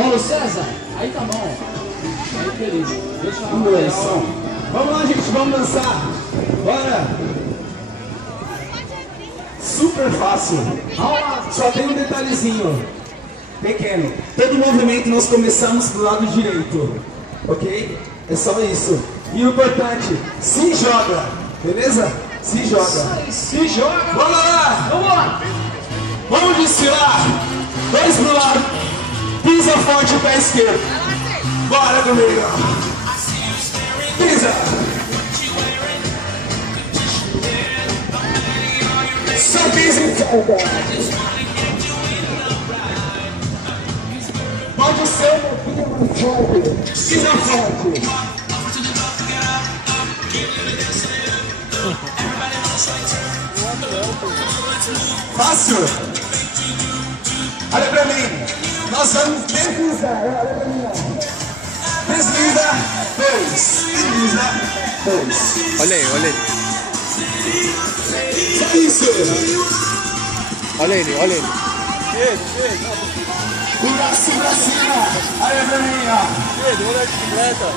Paulo César, aí tá bom. Aí feliz. Deixa eu Vamos lá, vamos lá, gente, vamos dançar. Bora. Super fácil. Só tem um detalhezinho pequeno. Todo movimento nós começamos do lado direito, ok? É só isso. E o importante, se joga, beleza? Se joga. Se joga. Vamos lá. Vamos lá. Vamos desfilar. 2 pro lado. Pisa forte o pé esquerdo. Bora comigo. Pisa. Só pisa e folga. Pode ser um pouquinho mais forte. Pisa forte. Fácil. Olha pra mim. Nós vamos deslizar. Olha pra mim. Desliza. 2. Desliza. 2. Olha aí, olha ele. Só isso. Olha ele, olha ele. O braço pra cima. Olha pra mim, ó. Olha a bicicleta.